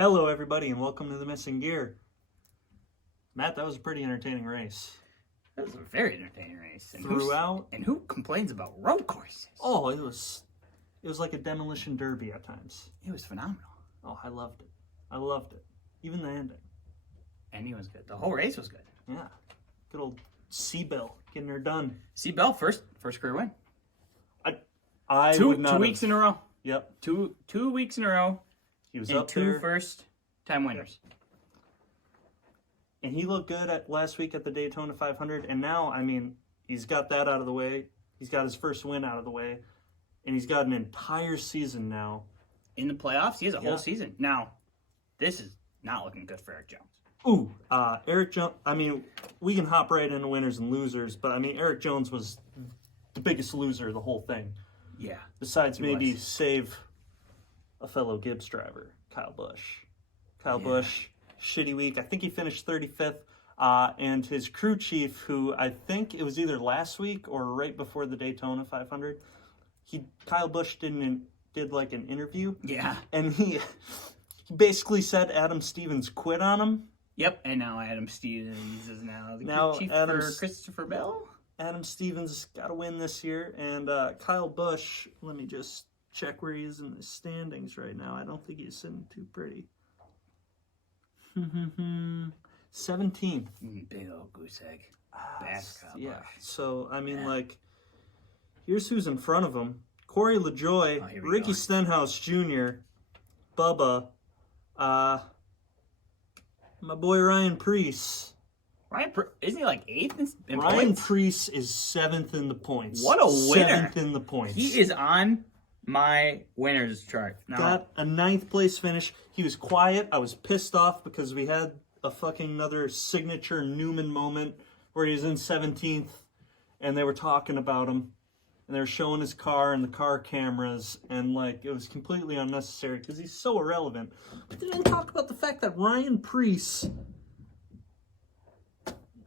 Hello, everybody, and welcome to The Missing Gear. Matt, that was a pretty entertaining race. That was a very entertaining race. And who complains about road courses? Oh, it was like a demolition derby at times. It was phenomenal. Oh, I loved it. Even the ending. Ending was good. The whole race was good. Yeah. Good old Seabell getting her done. Seabell, first career win. I two would not have... weeks in a row. Yep. Two weeks in a row. He was and up two there. first-time winners. And he looked good last week at the Daytona 500. And now, I mean, he's got that out of the way. He's got his first win out of the way. And he's got an entire season now. In the playoffs, he has a whole season. Now, this is not looking good for Eric Jones. Ooh, Eric Jones, I mean, we can hop right into winners and losers, but I mean, Eric Jones was the biggest loser of the whole thing. Yeah. Besides maybe save a fellow Gibbs driver, Kyle Busch. Busch, shitty week. I think he finished 35th. And his crew chief, who I think it was either last week or right before the Daytona 500, Kyle Busch did like an interview. Yeah. And he basically said Adam Stevens quit on him. Yep, and now Adam Stevens is now the crew chief for Christopher Bell. Adam Stevens got to win this year, and Kyle Busch, let me just check where he is in the standings right now. I don't think he's sitting too pretty. 17th. Big old goose egg. Yeah, so, I mean, like, here's who's in front of him. Corey LaJoie, Ricky Stenhouse Jr., Bubba, my boy Ryan Preece. Isn't he like 8th in Ryan points? Preece is 7th in the points. What a winner. 7th in the points. He is on my winners chart. Now, got a 9th place finish. He was quiet. I was pissed off because we had a fucking another signature Newman moment where he was in 17th and they were talking about him and they were showing his car and the car cameras and like it was completely unnecessary because he's so irrelevant. But they didn't talk about the fact that Ryan Preece,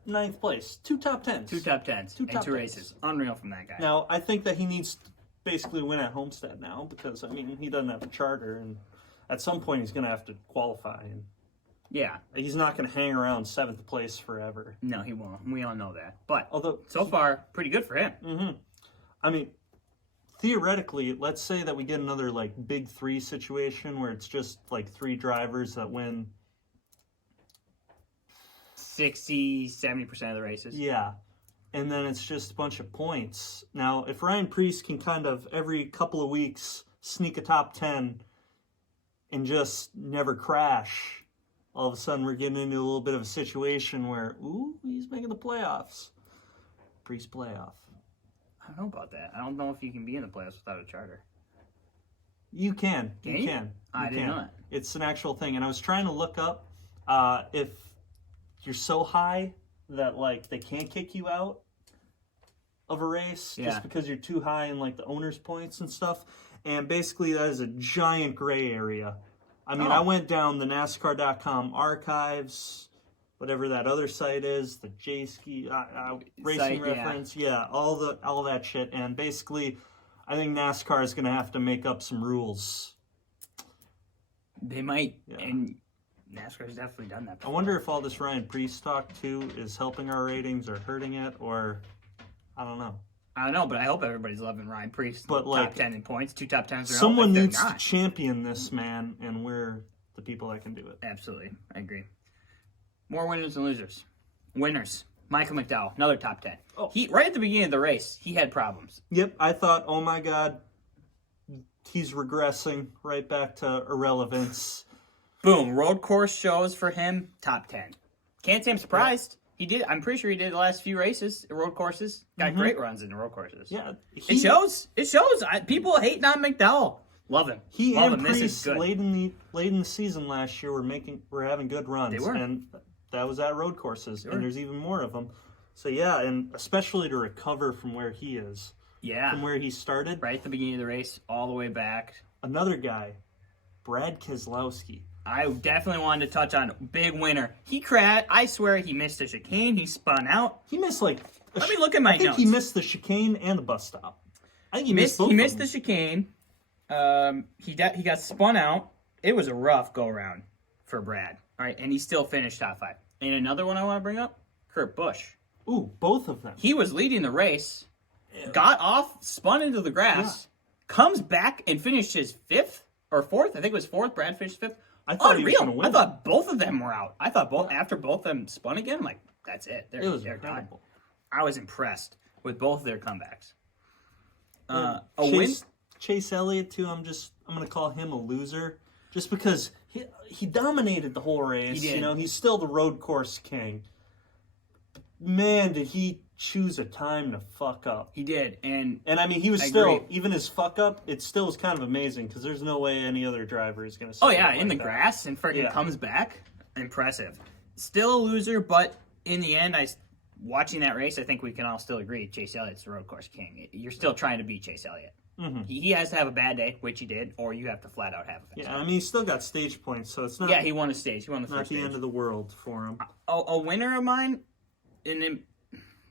9th place, 2 top 10s. 2 top 10s in 2 races. Unreal from that guy. Now, I think that he needs to basically win at Homestead now because, I mean, he doesn't have a charter and at some point he's going to have to qualify. And yeah. He's not going to hang around 7th place forever. No, he won't. We all know that. But although so far, pretty good for him. Mm-hmm. I mean, theoretically, let's say that we get another, like, big 3 situation where it's just, like, 3 drivers that win 60, 70% of the races. Yeah. And then it's just a bunch of points. Now, if Ryan Preece can kind of every couple of weeks sneak a top 10 and just never crash, all of a sudden we're getting into a little bit of a situation where, ooh, he's making the playoffs. Preece playoff. I don't know about that. I don't know if you can be in the playoffs without a charter. You can. You can. I didn't know that. It's an actual thing. And I was trying to look up if you're so high that, like, they can't kick you out of a race just because you're too high in, like, the owner's points and stuff. And basically that is a giant gray area. I mean, I went down the NASCAR.com archives, whatever that other site is, the J-Ski, Racing site, Reference, all that shit. And basically, I think NASCAR is going to have to make up some rules. They might, and NASCAR's definitely done that before. I wonder if all this Ryan Preece talk, too, is helping our ratings or hurting it, or I don't know. I don't know, but I hope everybody's loving Ryan Preece. But, like, top 10 in points, 2 top 10s in a row. Someone needs to champion this man, and we're the people that can do it. Absolutely. I agree. More winners and losers. Winners. Michael McDowell, another top 10. Oh. Right at the beginning of the race, he had problems. Yep, I thought, oh my God, he's regressing right back to irrelevance. Boom, road course shows for him, top 10. Can't say I'm surprised. He did. I'm pretty sure he did the last few races, road courses. Got great runs in the road courses. Yeah, it shows. It shows. People hating on McDowell. Love him. He and Preece late in the season last year were having good runs. They were, and that was at road courses, and there's even more of them. So yeah, and especially to recover from where he is. Yeah, from where he started, right at the beginning of the race, all the way back. Another guy, Brad Keselowski. I definitely wanted to touch on big winner. He crashed. I swear he missed the chicane. He spun out. He missed like. Let me look at my notes. I think he missed the chicane and the bus stop. I think he missed both. He missed the chicane. He got spun out. It was a rough go around. for Brad. All right, and he still finished top 5. And another one I want to bring up, Kurt Busch. Ooh, both of them. He was leading the race, got off, spun into the grass, comes back and finished his 5th or 4th. I think it was 4th. Brad finished 5th. I thought he was Unreal. going to win. I thought both of them were out. I thought after both of them spun again, I'm like, that's it. It was they're incredible. done. I was impressed with both of their comebacks. Chase Elliott too. I'm going to call him a loser, just because he dominated the whole race. He did. You know, he's still the road course king. Man, did he choose a time to fuck up? He did, and I mean, he was I still, agree. even his fuck up, it still was kind of amazing, because there's no way any other driver is going to. Oh yeah, in the grass and freaking comes back. Impressive. Still a loser, but in the end, watching that race, I think we can all still agree Chase Elliott's the road course king. You're still trying to beat Chase Elliott. Mm-hmm. He has to have a bad day, which he did, or you have to flat out have a fast Yeah, day. I mean, he still got stage points, so it's not. Yeah, he won a stage. He won the not first the stage. end of the world for him. A winner of mine, and it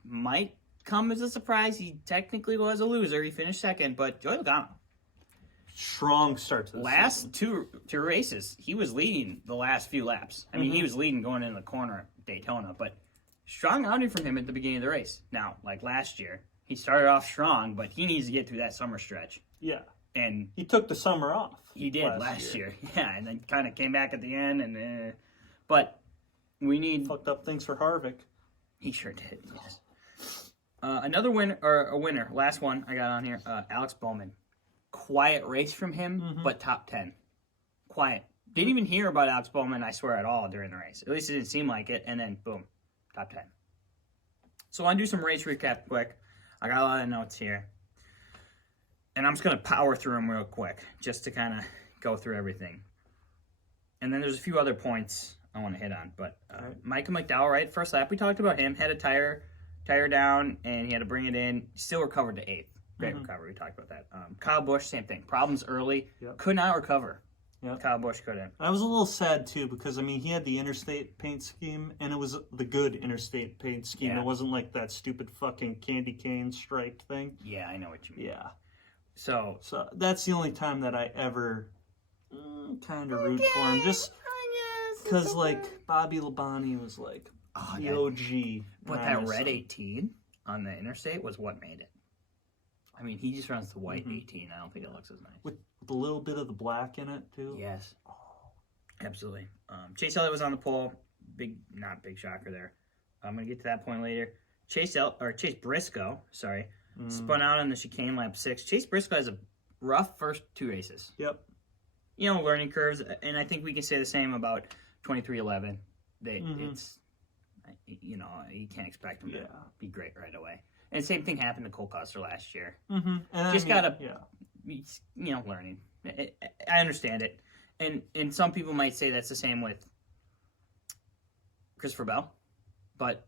might come as a surprise. He technically was a loser. He finished 2nd, but Joey Logano. Strong start to the Last season. two races, he was leading the last few laps. I mean, he was leading going into the corner at Daytona, but strong outing from him at the beginning of the race. Now, like last year, he started off strong, but he needs to get through that summer stretch. Yeah. And He took the summer off. he did last year. Yeah, and then kind of came back at the end. But we need... Fucked up things for Harvick. He sure did, yes. Another winner, or a winner, last one I got on here, Alex Bowman. Quiet race from him, but top 10. Quiet. Didn't even hear about Alex Bowman, I swear, at all during the race. At least it didn't seem like it, and then, boom, top 10. So I'll do some race recap quick. I got a lot of notes here. And I'm just going to power through them real quick, just to kind of go through everything. And then there's a few other points I want to hit on. But Micah McDowell, right, first lap, we talked about him, had a tire down, and he had to bring it in. Still recovered to 8th. Great recovery. We talked about that. Kyle Busch, same thing. Problems early. Yep. Could not recover. Yep. Kyle Busch couldn't. I was a little sad, too, because, I mean, he had the interstate paint scheme, and it was the good interstate paint scheme. Yeah. It wasn't like that stupid fucking candy cane striped thing. Yeah, I know what you mean. Yeah. So that's the only time that I ever kind of root for him. Just because, like, Bobby Labonte was, like, the OG. But that red 18 on the interstate was what made it. I mean, he just runs the white 18. I don't think it looks as nice. With a little bit of the black in it, too. Yes. Absolutely. Chase Elliott was on the pole. Not big shocker there. I'm going to get to that point later. Chase Briscoe, spun out in the chicane lap 6. Chase Briscoe has a rough first 2 races. Yep. You know, learning curves, and I think we can say the same about 2311. It's, you know, you can't expect him to be great right away. And same thing happened to Cole Custer last year. And Just gotta, you know, learning. I understand it, and some people might say that's the same with Christopher Bell, but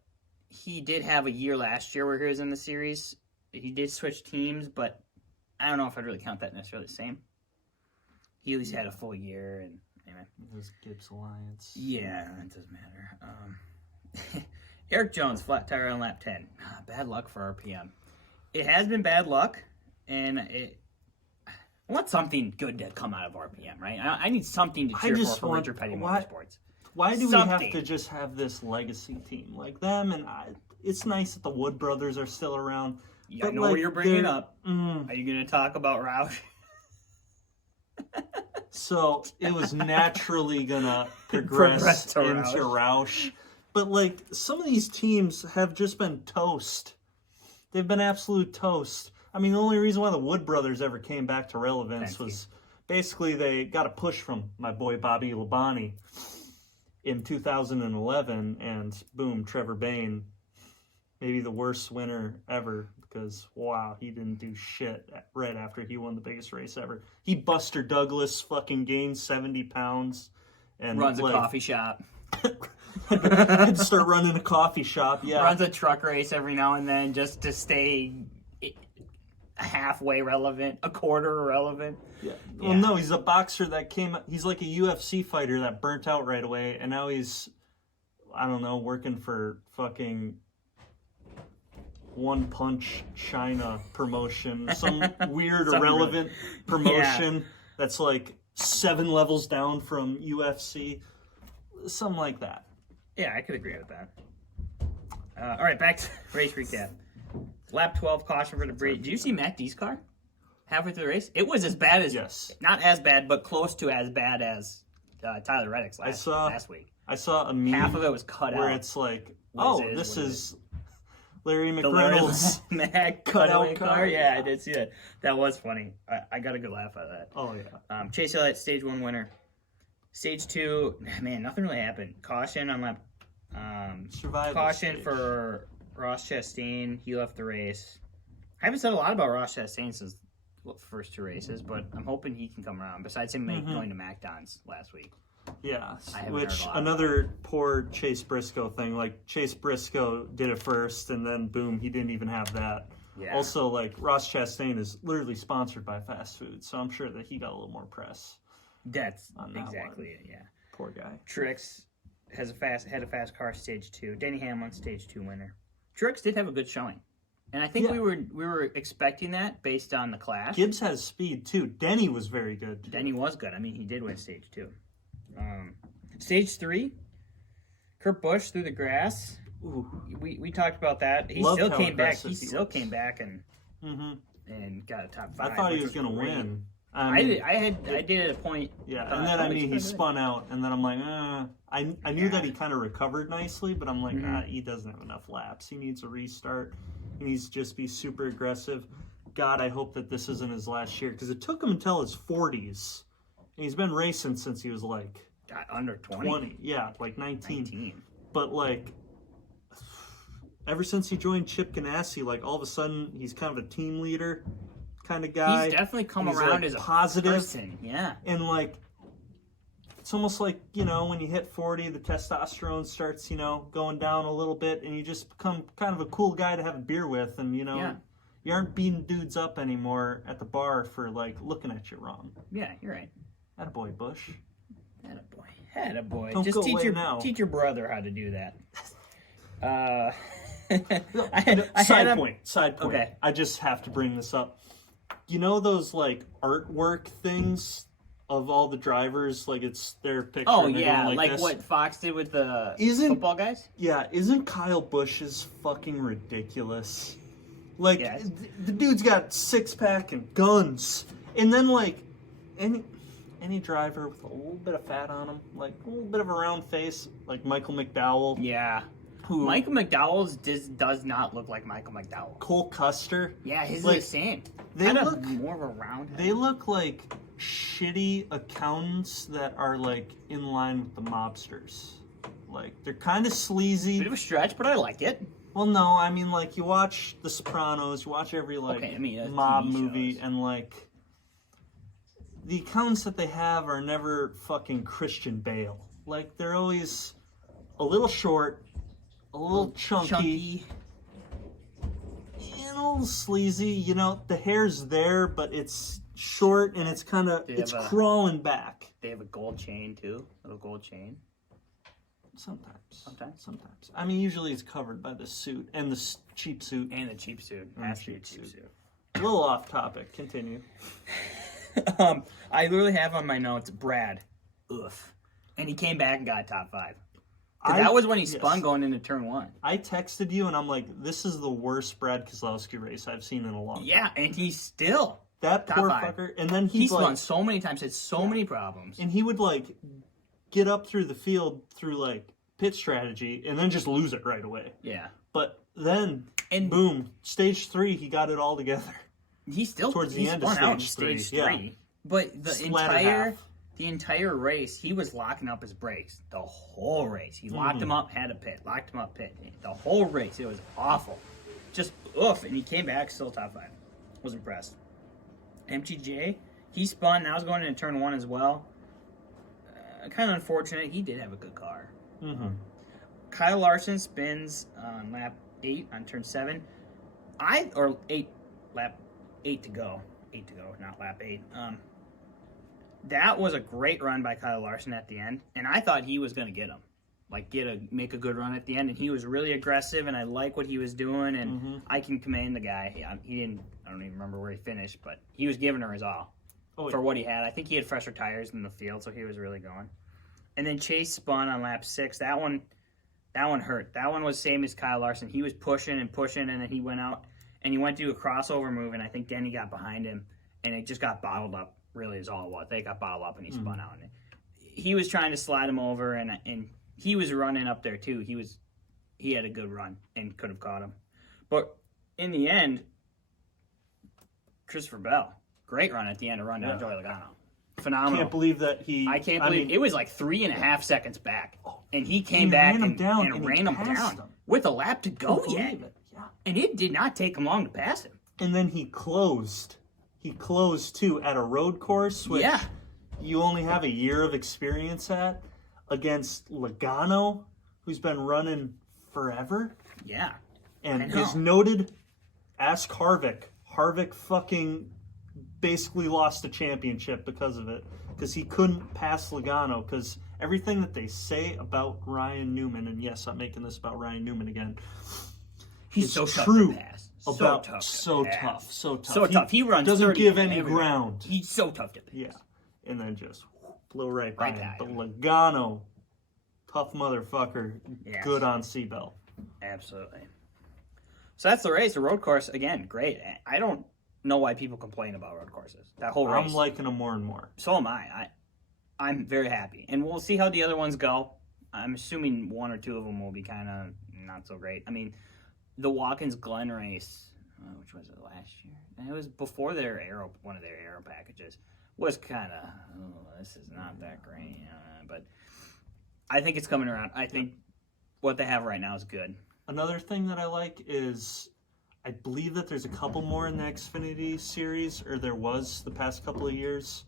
he did have a year last year where he was in the series. He did switch teams, but I don't know if I'd really count that necessarily the same. He at least had a full year, and anyway. It was Gibbs Alliance. Yeah, that doesn't matter. Eric Jones, flat tire on lap 10. Bad luck for RPM. It has been bad luck, and I want something good to come out of RPM, right? I need something to cheer for Richard Petty Motorsports. Why do we have to just have this legacy team like them? And it's nice that the Wood brothers are still around. Yeah, I know what you're bringing up. Are you going to talk about Roush? So it was naturally going to progress to into Roush. But, like, some of these teams have just been toast. They've been absolute toast. I mean, the only reason why the Wood brothers ever came back to relevance was basically they got a push from my boy Bobby Labonte in 2011, and boom, Trevor Bayne, maybe the worst winner ever, because, wow, he didn't do shit right after he won the biggest race ever. He Buster Douglas fucking gained 70 pounds. And runs a coffee shop. I'd start running a coffee shop, yeah. Runs a truck race every now and then just to stay halfway relevant, a quarter relevant. Yeah. Well, no, he's a boxer that he's like a UFC fighter that burnt out right away, and now he's, I don't know, working for fucking One Punch China promotion, some weird irrelevant promotion that's like 7 levels down from UFC. something like that. Yeah, I could agree with that. All right, back to race recap. Lap 12, caution for debris. Did you see Matt D's car halfway through the race? It was as bad as, not as bad, but close to as bad as Tyler Reddick's last week. I saw a meme. Half of it was cut out. Where it's like, this is Larry McReynolds' Mac cutaway car. Yeah, I did see that. That was funny. I got a good laugh out of that. Oh, yeah. Chase Elliott, stage 1 winner. Stage 2, man, nothing really happened. Caution on lap... caution stage. For Ross Chastain. He left the race. I haven't said a lot about Ross Chastain since the first 2 races, but I'm hoping he can come around, besides him going to Mcdowell's last week. Yeah, which another poor Chase Briscoe thing. Like, Chase Briscoe did it first, and then boom, he didn't even have that. Yeah. Also, like, Ross Chastain is literally sponsored by fast food, so I'm sure that he got a little more press. That's exactly it, yeah. Poor guy. Truex had a fast car, stage 2. Denny Hamlin, stage 2 winner. Truex did have a good showing. And I think we were expecting that based on the clash. Gibbs has speed, too. Denny was very good, too. Denny was good. I mean, he did win stage 2. Stage 3, Kurt Busch through the grass. Ooh. We talked about that. He still came back. He still came back and got a top 5. I thought he was going to win. I did at a point. Yeah, and then he spun out, and then I'm like, I knew that he kind of recovered nicely, but I'm like, he doesn't have enough laps. He needs a restart. He needs to just be super aggressive. God, I hope that this isn't his last year, because it took him until his 40s, and he's been racing since he was like under 20. Yeah, like 19. But like, ever since he joined Chip Ganassi, like all of a sudden he's kind of a team leader kind of guy. He's definitely come around as a positive person. Yeah. And like, it's almost like, when you hit 40, the testosterone starts, going down a little bit, and you just become kind of a cool guy to have a beer with, and you aren't beating dudes up anymore at the bar for like looking at you wrong. Yeah, you're right. Attaboy, Busch. Attaboy. Don't just go teach your brother how to do that. Side point. Okay. I just have to bring this up. You know those like artwork things of all the drivers, like it's their picture. Oh yeah, like this. what Fox did with the football guys. Yeah, isn't Kyle Busch's fucking ridiculous? Like the dude's got 6-pack and guns, and then like any driver with a little bit of fat on him, like a little bit of a round face, like Michael McDowell. Yeah. Michael McDowell's does not look like Michael McDowell. Cole Custer. Yeah, his like, is the same. They look more of a round head. They look like shitty accountants that are like in line with the mobsters. Like they're kind of sleazy. Bit of a stretch, but I like it. Well, no, I mean like you watch The Sopranos, you watch every mob movie, and like the accountants that they have are never fucking Christian Bale. Like they're always a little short, a little chunky, and a little sleazy. The hair's there, but it's short and it's kind of crawling back. They have a gold chain too, a little gold chain. Sometimes. I mean, usually it's covered by the suit and the cheap suit. And the cheap suit. Has to be a cheap suit. A little off topic. Continue. I literally have on my notes Brad. Oof. And he came back and got top 5. That was when he spun going into turn 1. I texted you and I'm like, this is the worst Brad Keselowski race I've seen in a long time. Yeah, and he's still that top poor 5. fucker. And then he spun so many times, had so many problems. And he would like get up through the field through like pit strategy and then just lose it right away. Yeah. But then, boom, stage 3, he got it all together. He still towards the end of stage 3. Yeah. But the entire race, he was locking up his brakes. The whole race. He locked him up, had a pit. Locked him up, pit. The whole race. It was awful. Just oof. And he came back still top 5. Was impressed. MTJ, he spun. I was going into turn 1 as well. Kind of unfortunate. He did have a good car. Kyle Larson spins on lap 8 on turn 7. Lap 8 to go. 8 to go, not lap 8. That was a great run by Kyle Larson at the end, and I thought he was going to get him. Like, make a good run at the end, and he was really aggressive, and I like what he was doing, and I can commend the guy. I don't even remember where he finished, but he was giving her his all for what he had. I think he had fresher tires in the field, so he was really going. And then Chase spun on lap 6. That one hurt. That one was same as Kyle Larson. He was pushing, and then he went out, and he went to do a crossover move, and I think Denny got behind him, and it just got bottled up, really is all it was. They got bottled up, and he spun out. And he was trying to slide him over, and he was running up there, too. He had a good run and could have caught him. But in the end, Christopher Bell, great run at the end to run down Joey Logano. Phenomenal. Can't believe that I can't believe it was like 3.5 seconds back, and he came back and ran him down with a lap to go yet. Yeah. And it did not take him long to pass him. And then he closed. He closed too at a road course, which you only have a year of experience at, against Logano, who's been running forever. Yeah. And is noted. Ask Harvick. Harvick fucking basically lost a championship because of it, because he couldn't pass Logano, because everything that they say about Ryan Newman, and yes, I'm making this about Ryan Newman again, he's so true. So tough. He runs, doesn't give any ground. He's so tough to pass. Yeah, and then just blew right by him. But Logano, tough motherfucker. Yes. Good on Seabell. Absolutely. So that's the race. The road course, again, great. I don't know why people complain about road courses. That whole race. I'm liking them more and more. So am I. I'm very happy. And we'll see how the other ones go. I'm assuming one or two of them will be kind of not so great. I mean, the Watkins Glen race, which was it last year? And it was before one of their aero packages, was kind of, this is not that great. But I think it's coming around. I think what they have right now is good. Another thing that I like is, I believe that there's a couple more in the Xfinity series, or there was the past couple of years,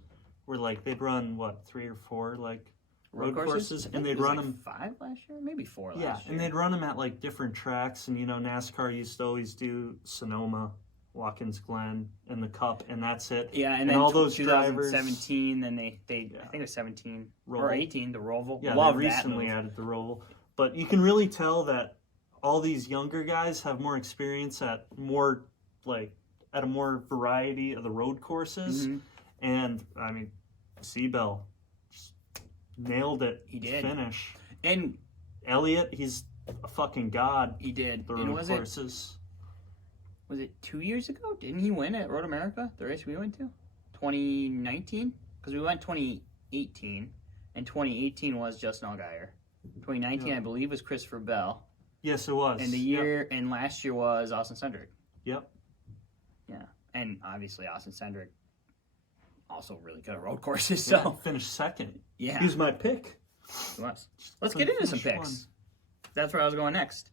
where like they'd run 3 or 4 like road courses, and they'd run them 5 last year, maybe 4 last year. Yeah, and they'd run them at like different tracks, and NASCAR used to always do Sonoma, Watkins Glen, and the Cup, and that's it. Yeah, and then all those 2017, then they I think it was 17 or 18, the Roval. Yeah, they recently added the Roval, but you can really tell that all these younger guys have more experience at a more variety of the road courses. Mm-hmm. And I mean, Seabell just nailed it. He did. Finish. And Elliott, he's a fucking god. He did. The road courses. Was it 2 years ago? Didn't he win at Road America, the race we went to? 2019? Because we went 2018, and 2018 was Justin Allgaier. 2019, I believe, was Christopher Bell. Yes, it was. And and last year was Austin Cindric. Yep. Yeah, and obviously Austin Cindric also really good at road courses. So finished second. Yeah, he was my pick. He was. Let's get into some picks. One. That's where I was going next.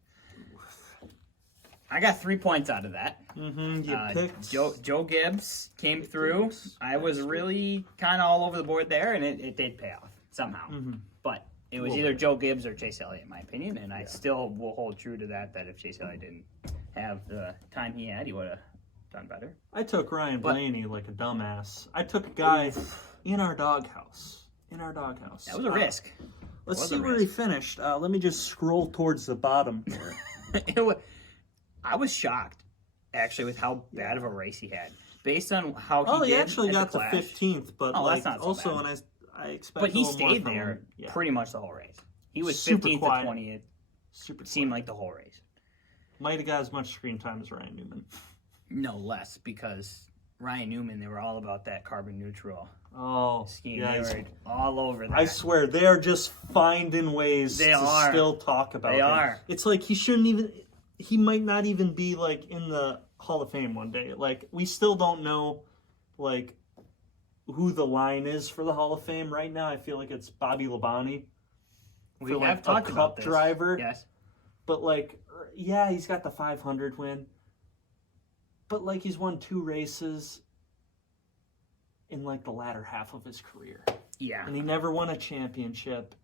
I got 3 points out of that. Mm-hmm. You picked Joe Gibbs came through. I was really kind of all over the board there, and it did pay off somehow. Mm-hmm. But it was either Joe Gibbs or Chase Elliott, in my opinion, and I still will hold true to that if Chase Elliott didn't have the time he had, he would have done better. I took Ryan Blaney like a dumbass. I took a guy in our doghouse. That was a risk. Let's see where he finished. Let me just scroll towards the bottom here. I was shocked, actually, with how bad of a race he had. Based on how he did. He actually got to 15th, but that's not so also bad. when I expected but he stayed there pretty much the whole race. He was 15th to 20th. Super seemed like the whole race. Might have got as much screen time as Ryan Newman. No, less, because Ryan Newman, they were all about that carbon neutral scheme. Yeah, they were all over that. I swear, they're just finding ways to still talk about it. They are. It's like he might not even be like in the Hall of Fame one day. Like, we still don't know like who the line is for the Hall of Fame right now. I feel like it's Bobby Labonte. We have talked about this. Driver. Yes. But like, yeah, he's got the 500 win. But like, he's won 2 races in like the latter half of his career. Yeah. And he never won a championship.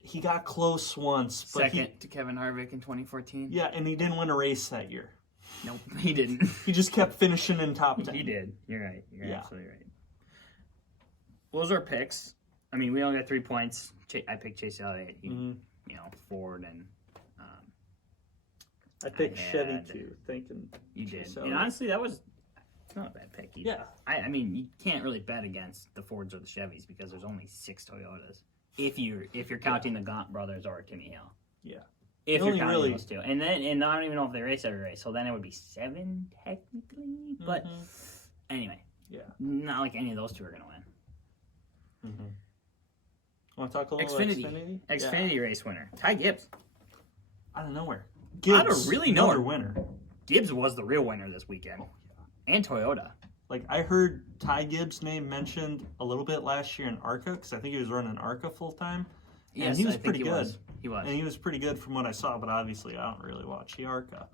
He got close once. But Second to Kevin Harvick in 2014. Yeah, and he didn't win a race that year. Nope, he didn't. He just kept finishing in top 10. He did. You're right. You're absolutely right. Those are picks. I mean, we only got 3 points. I picked Chase Elliott. Ford and... I picked Chevy too, thinking you did. And honestly, it's not a bad pick either. Yeah. I mean, you can't really bet against the Fords or the Chevys because there's only 6 Toyotas. if you're counting the Gaunt brothers or Timmy Hill. Yeah. If Only you're counting really- those two. And I don't even know if they race every race, so then it would be 7 technically. But anyway. Yeah. Not like any of those two are going to win. Mm-hmm. Want to talk a little Xfinity. Xfinity race winner. Ty Gibbs. Out of nowhere. Out of really nowhere. Winner. Gibbs was the real winner this weekend. And Toyota. Like, I heard Ty Gibbs' name mentioned a little bit last year in ARCA, because I think he was running ARCA full-time. Yes, and he was I think pretty he good. was. He was. And he was pretty good from what I saw, but obviously I don't really watch the ARCA.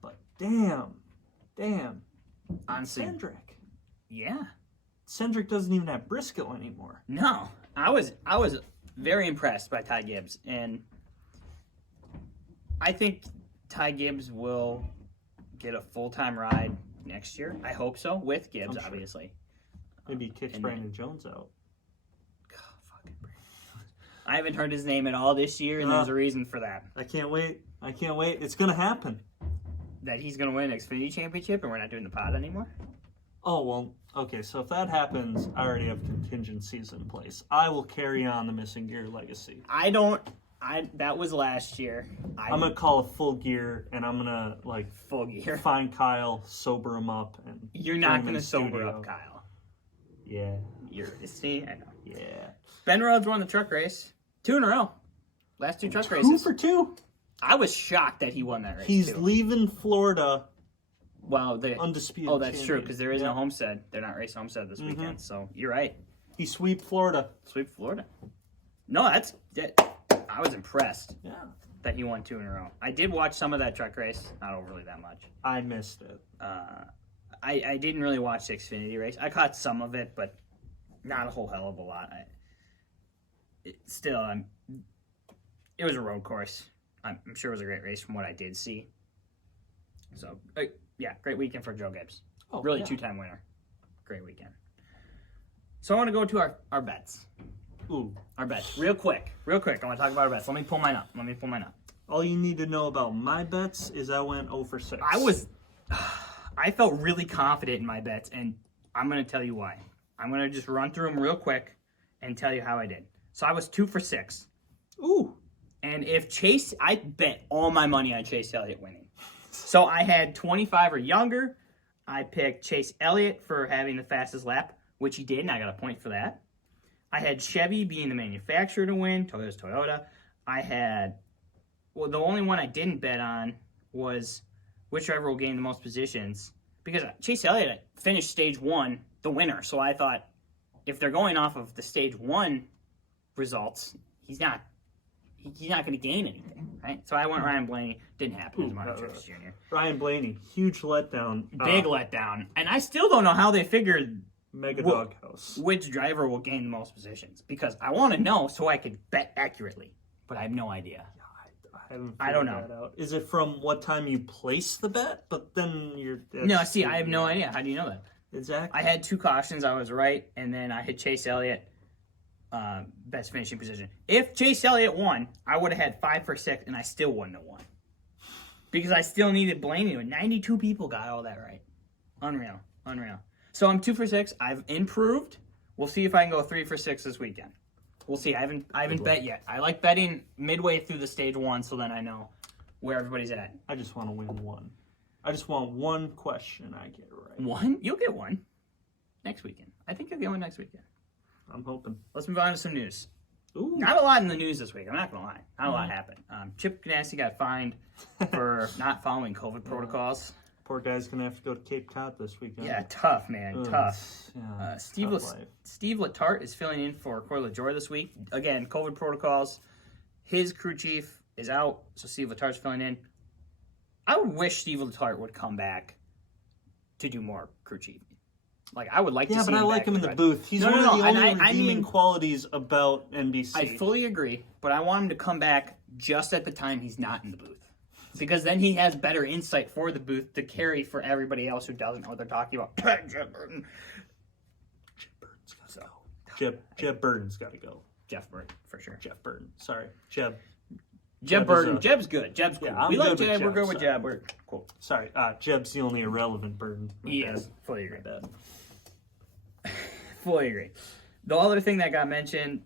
But damn. Honestly. Cendric. Yeah. Cendric doesn't even have Briscoe anymore. No. I was very impressed by Ty Gibbs, and I think Ty Gibbs will get a full-time ride next year. I hope so, with Gibbs, sure. obviously. Maybe he kicks Brandon Jones out. Fucking Brandon Jones. I haven't heard his name at all this year, and there's a reason for that. I can't wait. It's going to happen. That he's going to win an Xfinity championship, and we're not doing the pod anymore? Oh, well, okay, so if that happens, I already have contingencies in place. I will carry on the missing gear legacy. That was last year. I'm going to call a full gear, and I'm going to, like, full gear. Find Kyle, sober him up, and you're not going to sober up Kyle. Yeah. See, I know. Yeah. Ben Rhodes won the truck race. 2 in a row. Last 2 truck races. 2 for 2. I was shocked that he won that race. He's leaving Florida. Well, the undisputed. Oh, that's true, because there isn't a Homestead. They're not racing Homestead this weekend, so you're right. He swept Florida. No, I was impressed. Yeah. That he won 2 in a row. I did watch some of that truck race, not overly that much. I missed it. I didn't really watch the Xfinity race. I caught some of it, but not a whole hell of a lot. It was a road course. I'm sure it was a great race from what I did see. So, yeah, great weekend for Joe Gibbs. Oh, really, yeah. 2-time winner. Great weekend. So I want to go to our bets. Ooh. Our bets. Real quick. I want to talk about our bets. Let me pull mine up. All you need to know about my bets is I went 0 for 6. I felt really confident in my bets, and I'm going to tell you why. I'm going to just run through them real quick and tell you how I did. So I was 2 for 6. Ooh. And I bet all my money on Chase Elliott winning. So I had 25 or younger. I picked Chase Elliott for having the fastest lap, which he did, and I got a point for that. I had Chevy being the manufacturer to win. Toyota's Toyota. The only one I didn't bet on was which driver will gain the most positions, because Chase Elliott finished stage 1 the winner. So I thought, if they're going off of the stage 1 results, he's not going to gain anything, right? So I went Ryan Blaney. Didn't happen. It was Martin Truex Jr. Ryan Blaney, huge letdown. Big letdown. And I still don't know how they figured Mega Doghouse. which driver will gain the most positions, because I want to know so I could bet accurately, but I have no idea. I don't know. That out. Is it from what time you place the bet? But then you're... I have no idea. How do you know that? Exactly. I had 2 cautions. I was right, and then I had Chase Elliott. Best finishing position. If Chase Elliott won, I would have had 5 for 6, and I still wouldn't have won. Because I still needed Blaney. 92 people got all that right. Unreal. So I'm 2 for 6. I've improved. We'll see if I can go 3 for 6 this weekend. We'll see. I haven't bet yet. I like betting midway through the stage 1, so then I know where everybody's at. I just want to win 1. I just want 1 question I get right. 1? You'll get 1 next weekend. I think you'll get 1 next weekend. I'm hoping. Let's move on to some news. Ooh. Not a lot in the news this week. I'm not going to lie. Not a lot happened. Chip Ganassi got fined for not following COVID protocols. Poor guy's going to have to go to Cape Cod this weekend. Yeah, tough, man. Tough. Yeah, Steve Letarte is filling in for Corey LaJoy this week. Again, COVID protocols. His crew chief is out, so Steve Letarte's filling in. I would wish Steve Letarte would come back to do more crew chief. Like, I would like to see him. Yeah, but I like him in the booth. He's one of the only redeeming qualities about NBC. I fully agree, but I want him to come back just at the time he's not in the booth. Because then he has better insight for the booth to carry for everybody else who doesn't know what they're talking about. Jeb Burton. Jeb Burton's got to go. Jeff Burton, for sure. Jeff Burton. Sorry. Jeb Burton. Jeb's good. Jeb's cool. Yeah, we like Jeb. We're good with Jeb. We're cool. Sorry. Jeb's the only irrelevant Burton. He is. Fully agree. Fully agree. The other thing that got mentioned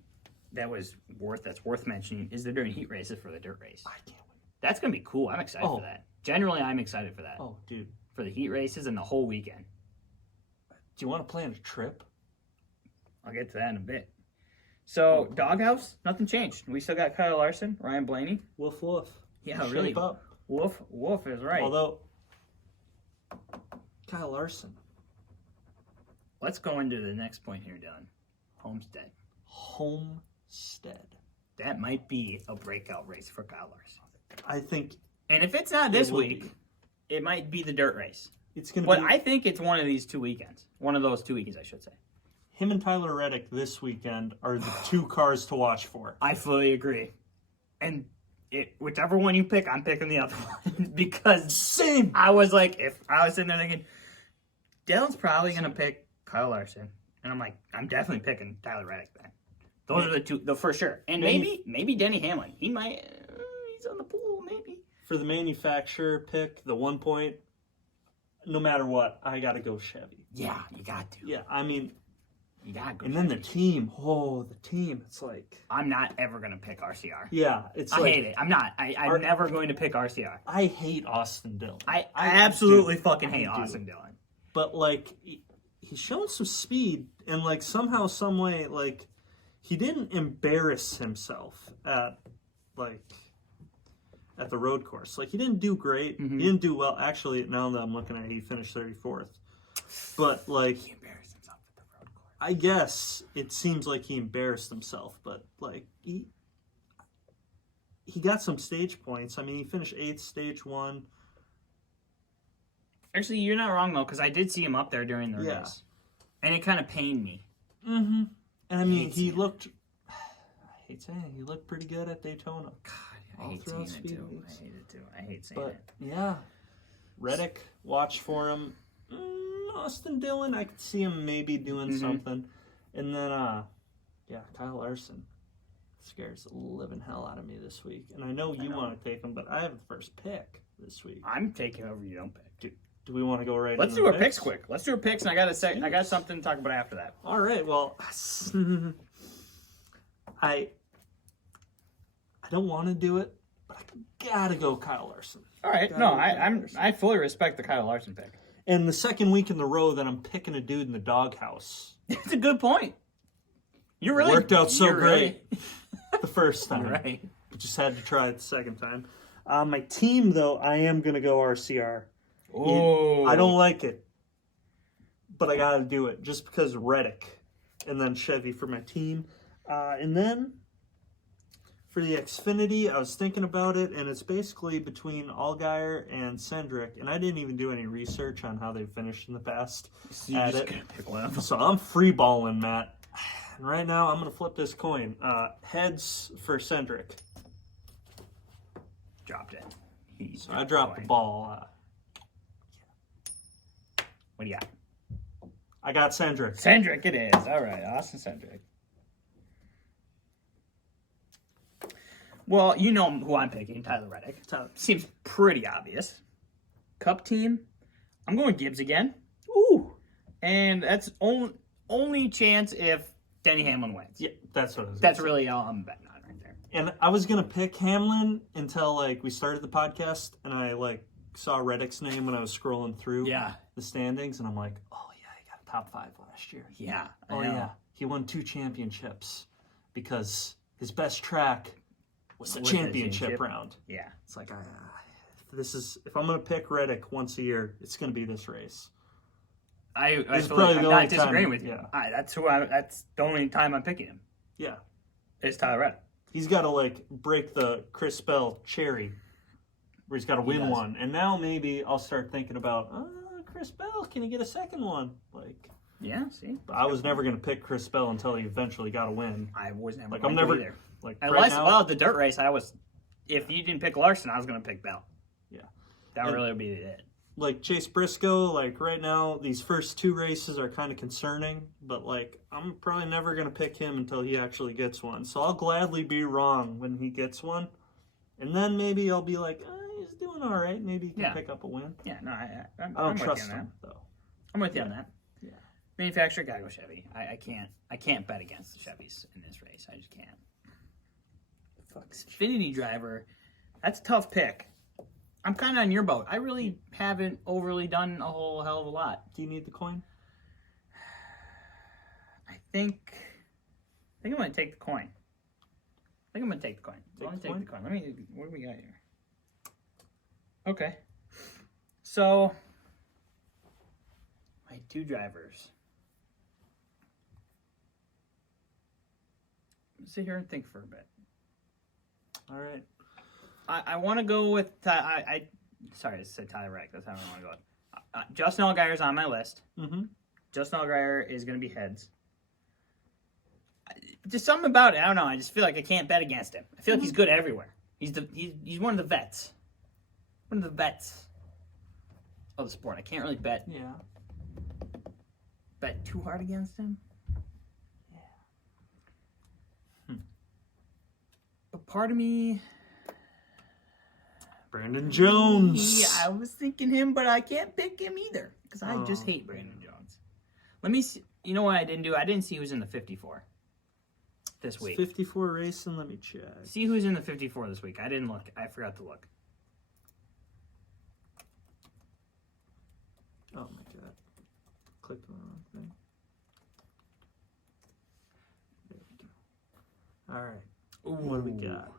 that's worth mentioning is they're doing heat races for the dirt race. I can't wait. That's gonna be cool. I'm excited for that. Generally, I'm excited for that. Oh, dude. For the heat races and the whole weekend. Do you want to plan a trip? I'll get to that in a bit. So, Doghouse, nothing changed. We still got Kyle Larson, Ryan Blaney. Woof woof. Yeah, Shape really. up. Woof is right. Although, Kyle Larson. Let's go into the next point here, Dylan. Homestead. Homestead. That might be a breakout race for Kyle Larson. I think. And if it's not this week, it might be the dirt race. It's gonna. But I think it's one of those 2 weekends, I should say. Him and Tyler Reddick this weekend are the 2 cars to watch for. I fully agree. And whichever one you pick, I'm picking the other one. Because same. I was like, if I was sitting there thinking, Dylan's probably going to pick Kyle Larson. And I'm like, I'm definitely picking Tyler Reddick then. Those are the 2, for sure. And maybe Denny Hamlin. He might, he's on the pool, maybe. For the manufacturer pick, the 1 point, no matter what, I got to go Chevy. Yeah, you got to. Yeah, I mean. You gotta go. And then the team. It's like. I'm not ever going to pick RCR. Yeah, it's I hate it. I'm not. I'm never going to pick RCR. I hate Austin Dillon. I absolutely fucking hate Austin Dillon. But, like, he's shown some speed, and, like, somehow, some way, like, he didn't embarrass himself at the road course. Like, he didn't do great. Mm-hmm. He didn't do well. Actually, now that I'm looking at it, he finished 34th. But, like, he embarrassed himself at the road course. I guess it seems like he embarrassed himself, but, like, he got some stage points. I mean, he finished 8th, stage 1. Actually, you're not wrong, though, because I did see him up there during the race. And it kind of pained me. Mm-hmm. And, I mean, he looked... I hate saying it. He looked pretty good at Daytona. God, I hate saying it, too. I hate saying it. But, yeah. Reddick, watch for him. Austin Dillon, I could see him maybe doing something. And then, Kyle Larson scares the living hell out of me this week. And I know you want to take him, but I have the first pick this week. I'm taking whoever you don't pick. Do we want to go right? Let's do our picks quick. Let's do our picks, and I got something to talk about after that. All right. Well, I don't want to do it, but I gotta go Kyle Larson. All right. No, I fully respect the Kyle Larson pick. And the second week in a row that I'm picking a dude in the doghouse. It's a good point. You really worked out so great really... the first time. Right. Just had to try it the second time. My team, though, I am gonna go RCR. Oh, I don't like it, but I gotta do it just because Reddick, and then Chevy for my team, and then for the Xfinity, I was thinking about it, and it's basically between Allgaier and Cendric, and I didn't even do any research on how they've finished in the past. So you're just gonna pick one of them. So I'm free balling, Matt. And right now, I'm gonna flip this coin. Heads for Cendric. Dropped it. So I dropped the ball. What do you got? I got Cendric. Cendric it is. All right, Austin Cendric. Well, you know who I'm picking, Tyler Reddick. Seems pretty obvious. Cup team, I'm going Gibbs again. Ooh. And that's only chance if Denny Hamlin wins. Yeah, that's what I was That's really all I'm betting on right there. And I was going to pick Hamlin until, we started the podcast, and I, saw Reddick's name when I was scrolling through the standings, and I'm like, oh, yeah, he got a top 5 last year. Yeah. Oh, yeah. He won 2 championships because his best track was the championship round. Yeah. It's like, if I'm going to pick Reddick once a year, it's going to be this race. I'm not disagreeing with you. Yeah. That's the only time I'm picking him. Yeah. It's Tyler Reddick. He's got to, break the Chris Bell cherry where he's got to win one. And now maybe I'll start thinking about, Chris Bell, can he get a second one? Yeah, see? But I was never going to pick Chris Bell until he eventually got a win. I was never I'm never either. Unless, the dirt race, if you didn't pick Larson, I was going to pick Bell. Yeah. That really would be it. Chase Briscoe, right now, these first 2 races are kind of concerning, but, I'm probably never going to pick him until he actually gets one. So I'll gladly be wrong when he gets one. And then maybe I'll be like, he's doing all right. Maybe he can pick up a win. Yeah, no, I don't trust him, though. I'm with you on that. Yeah. Manufacturer, gotta go Chevy. I can't bet against the Chevys in this race. I just can't. Fuck, Xfinity driver, that's a tough pick. I'm kind of on your boat. I really haven't overly done a whole hell of a lot. Do you need the coin? I think I'm gonna take the coin. I'm gonna take the coin. Take the coin. Let me. What do we got here? Okay. So, my two drivers. Sit here and think for a bit. All right. I want to go with sorry to say Tyler Reddick. That's how I want to go with. Justin Allgaier's on my list. Mm-hmm. Justin Allgaier is going to be heads. Just something about it. I don't know. I just feel like I can't bet against him. I feel like he's good everywhere. He's one of the vets. One of the vets of the sport. I can't really bet too hard against him. Yeah. But part of me, Brandon Jones. Yeah, I was thinking him, but I can't pick him either because I just hate Brandon Jones. Let me see. You know what I didn't do? I didn't see who's in the 54 this week. 54 racing. Let me check. See who's in the 54 this week. I didn't look. I forgot to look. Oh my god. Clicked on the wrong thing. There we go. All right. What do we got?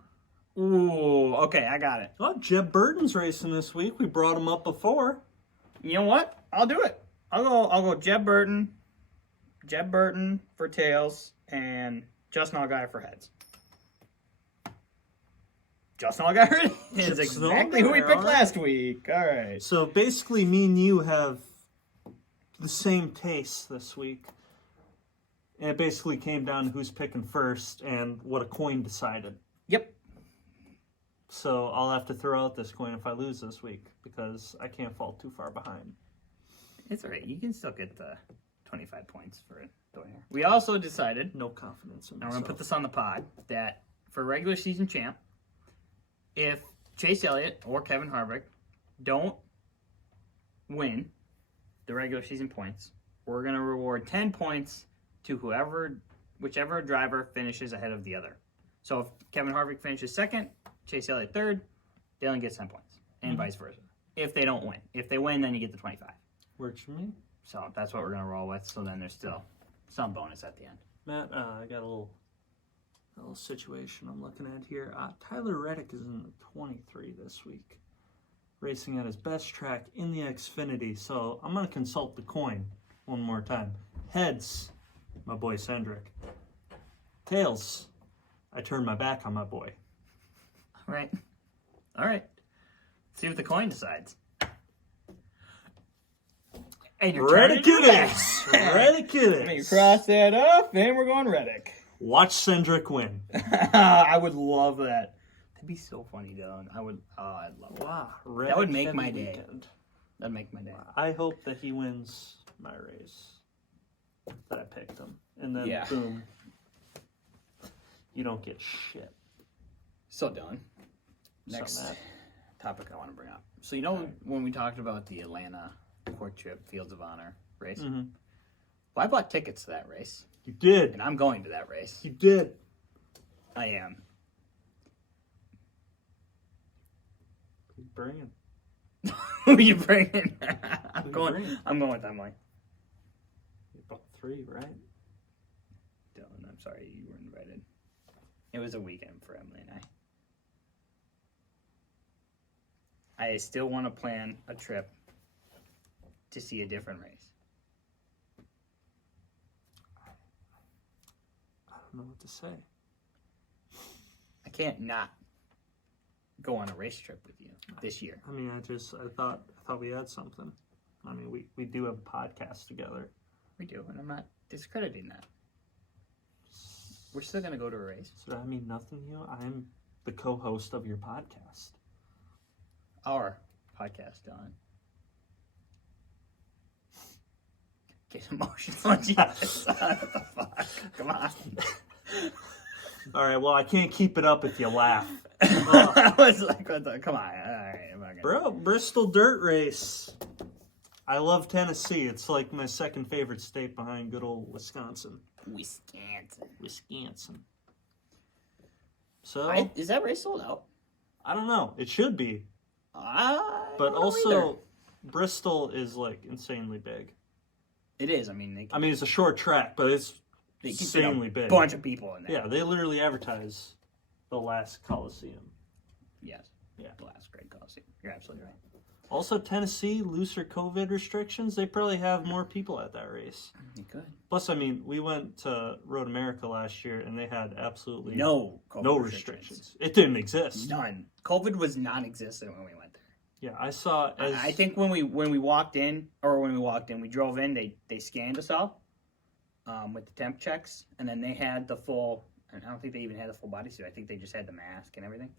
Ooh, okay, I got it. Oh, Jeb Burton's racing this week. We brought him up before. You know what? I'll do it. I'll go Jeb Burton for tails, and Justin Allgaier for heads. Justin Allgaier is exactly who we picked last week. All right. So basically, me and you have the same taste this week. And it basically came down to who's picking first and what a coin decided. Yep. So I'll have to throw out this coin if I lose this week because I can't fall too far behind. It's all right. You can still get the 25 points for the winner. We also decided, No confidence in and we're myself. going to put this on the pod, that for regular season champ, if Chase Elliott or Kevin Harvick don't win the regular season points, we're going to reward 10 points to whichever driver finishes ahead of the other. So if Kevin Harvick finishes second, Chase Elliott third, Dylan gets 10 points, and vice versa. If they don't win. If they win, then you get the 25. Works for me. So that's what we're going to roll with. So then there's still some bonus at the end. Matt, I got a little situation I'm looking at here. Tyler Reddick is in the 23 this week, racing at his best track in the Xfinity. So I'm going to consult the coin one more time. Heads, my boy Cendric. Tails, I turn my back on my boy. All right. See what the coin decides. And you're Reddick turning it it is. back. Reddick it Let me is. cross that up, and we're going Reddick. Watch Cendric win. I would love that. That'd be so funny, Dylan. I'd love that. Wow, That would make Reddick my heavy day. weekend. That'd make my day. I hope that he wins my race that I picked him. And then, boom, you don't get shit. So, Dylan, next topic I want to bring up. So, you know when we talked about the Atlanta Court Trip Fields of Honor race? Mm-hmm. Well, I bought tickets to that race, You did. and I'm going to that race. You did. I am. Who's bringing? Who are you bringing? I'm you going. bringing? I'm going with Emily. You bought 3, right? Dylan, I'm sorry you weren't invited. It was a weekend for Emily and I. I still want to plan a trip to see a different race. I don't know what to say. I can't not go on a race trip with you this year. I mean, I thought we had something. I mean, we do have a podcast together. We do, and I'm not discrediting that. We're still going to go to a race. So that mean nothing to you? I'm the co-host of your podcast. Our podcast, Don. Get emotional. Jesus. What the fuck? Come on. All right, well, I can't keep it up if you laugh. I was like, what the, come on. All right, I'm not gonna... Bro, Bristol dirt race. I love Tennessee. It's like my second favorite state behind good old Wisconsin. Wisconsin. So is that race sold out? I don't know. It should be. But But also, Bristol is like insanely big. it is. I mean, it's a short track, but it's they can insanely fit a big. bunch of people in there. Yeah, they literally advertise the last Coliseum. Yes. Yeah. The last great Coliseum. You're absolutely right. Also, Tennessee, looser COVID restrictions, they probably have more people at that race. You could. Plus, we went to Road America last year, and they had absolutely no restrictions. It didn't exist. None. COVID was non-existent when we went there. Yeah, I saw. I think when we walked in, we drove in. They scanned us all with the temp checks, and then they had the full. And I don't think they even had the full bodysuit. I think they just had the mask and everything.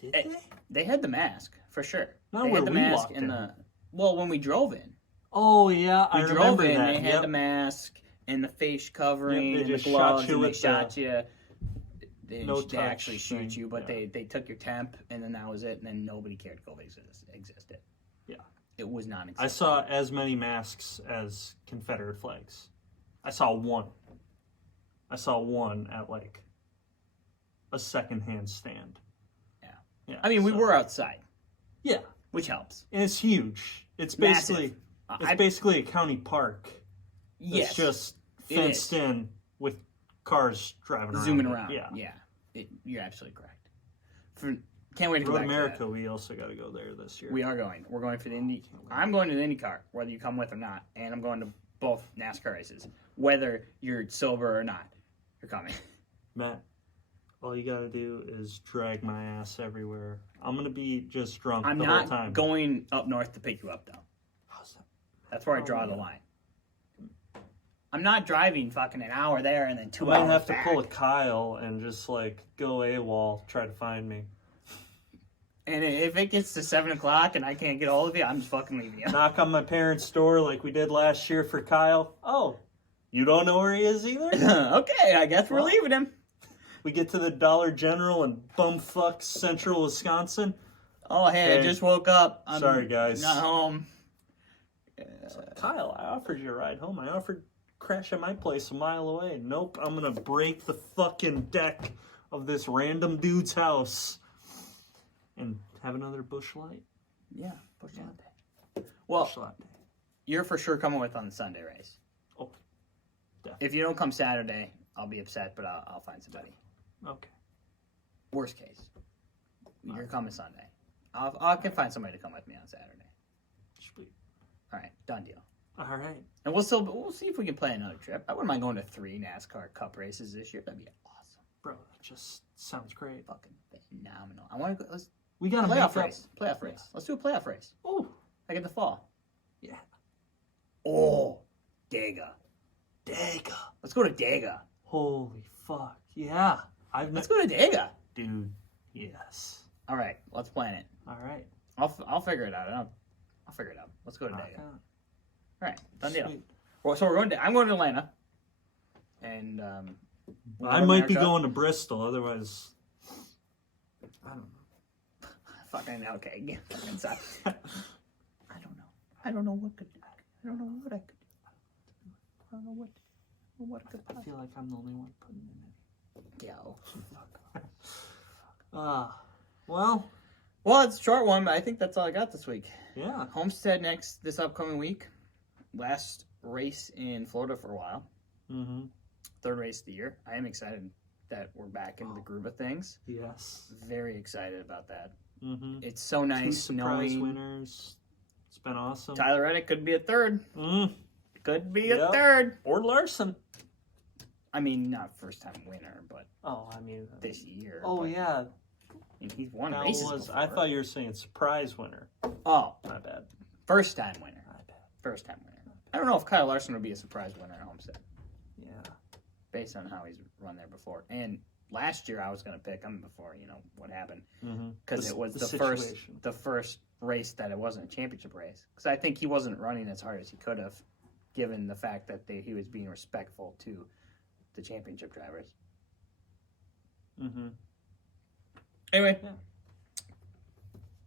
Did they? They had the mask for sure. Not they where had the we mask walked in in. the. Well, when we drove in. Oh yeah, I We remember drove in. that. They had the mask and the face covering Yep, they and just the shot gloves, you and they with shot you. They, no they touch actually shoot thing, you, but yeah. they took your temp, and then that was it. And then nobody cared COVID existed. Yeah. It was non-existent. I saw as many masks as Confederate flags. I saw one. At like a secondhand stand. Yeah. I mean, we were outside. Yeah. Which helps. And it's huge. It's Massive. basically a county park. Yes. It's just fenced in with cars driving around. Zooming around. Yeah. You're absolutely correct. Can't wait to go Road back America, to that. we also got to go there this year. We are going. We're going for the Indy. I'm going to the IndyCar, whether you come with or not. And I'm going to both NASCAR races, whether you're sober or not. You're coming. Matt, all you got to do is drag my ass everywhere. I'm going to be just drunk I'm the whole not time. going up north to pick you up, though. How's that? That's where I draw the line. I'm not driving fucking an hour there and then 2 I hours might have back. to pull a Kyle and just like go AWOL, try to find me. And if it gets to 7 o'clock and I can't get a hold of you, I'm just fucking leaving you. Knock on my parents' door like we did last year for Kyle. Oh, you don't know where he is either? Okay, I guess we're leaving him. We get to the Dollar General in bumfuck central Wisconsin. Oh, hey, I just woke up. I'm Sorry, guys. Not home. It's like, Kyle, I offered you a ride home. I offered crash at my place a mile away. Nope, I'm going to break the fucking deck of this random dude's house and have another Busch Light. Yeah, Busch Latte. Well, Busch Latte. you're for sure coming with on the Sunday race. Oh, definitely. If you don't come Saturday, I'll be upset, but I'll find somebody. Okay. Worst case, you're coming Sunday. I can find somebody to come with me on Saturday. Sweet. All right, done deal. All right. And we'll see if we can plan another trip. I wouldn't mind going to 3 NASCAR Cup races this year. That'd be awesome. Bro, that just sounds great. Fucking phenomenal. I want to go. Let's We got to playoff make race. Playoff race. Let's do a playoff race. Oh, Like in the fall. yeah. Oh, Dega. Dega. Let's go to Dega. Holy fuck. Yeah. Let's go to Dega. Dude, yes. All right, let's plan it. All right. I'll figure it out. I'll figure it out. Let's go to Rock Dega. on. All right, done deal. Sweet. Well, so I'm going to Atlanta, and I might be going to Bristol, otherwise, I don't know. Fucking okay. Fucking suck. I don't know. I don't know what could. I don't know what I could do. I don't know what I could I possibly. feel like I'm the only one putting in it. Yeah. Oh, Well, it's a short one, but I think that's all I got this week. yeah. Homestead this upcoming week. Last race in Florida for a while. Mm-hmm. 3rd race of the year. I am excited that we're back into the groove of things. Yes. Very excited about that. Mm-hmm. It's so 2 nice surprise knowing winners. It's been awesome. Tyler Reddick could be a 3rd. Mm. Could be a Yep. 3rd. Or Larson. I mean, not first time winner, but Oh, I mean. this year. Oh, but, yeah. I mean, he's won That races was. before. I thought you were saying surprise winner. Oh, My bad. first time winner. My bad. First time winner. I don't know if Kyle Larson would be a surprise winner at Homestead, Yeah. based on how he's run there before. And last year I was going to pick him before, what happened. Mm-hmm. Because it was the first race that it wasn't a championship race. Because I think he wasn't running as hard as he could have, given the fact that he was being respectful to the championship drivers. Mm-hmm. Anyway, Yeah.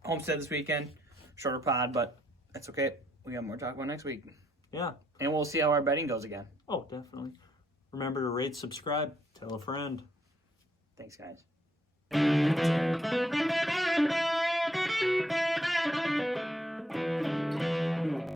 Homestead this weekend. Shorter pod, but that's okay. we got more to talk about next week. Yeah. And we'll see how our betting goes again. Oh, definitely. Remember to rate, subscribe, tell a friend. Thanks, guys.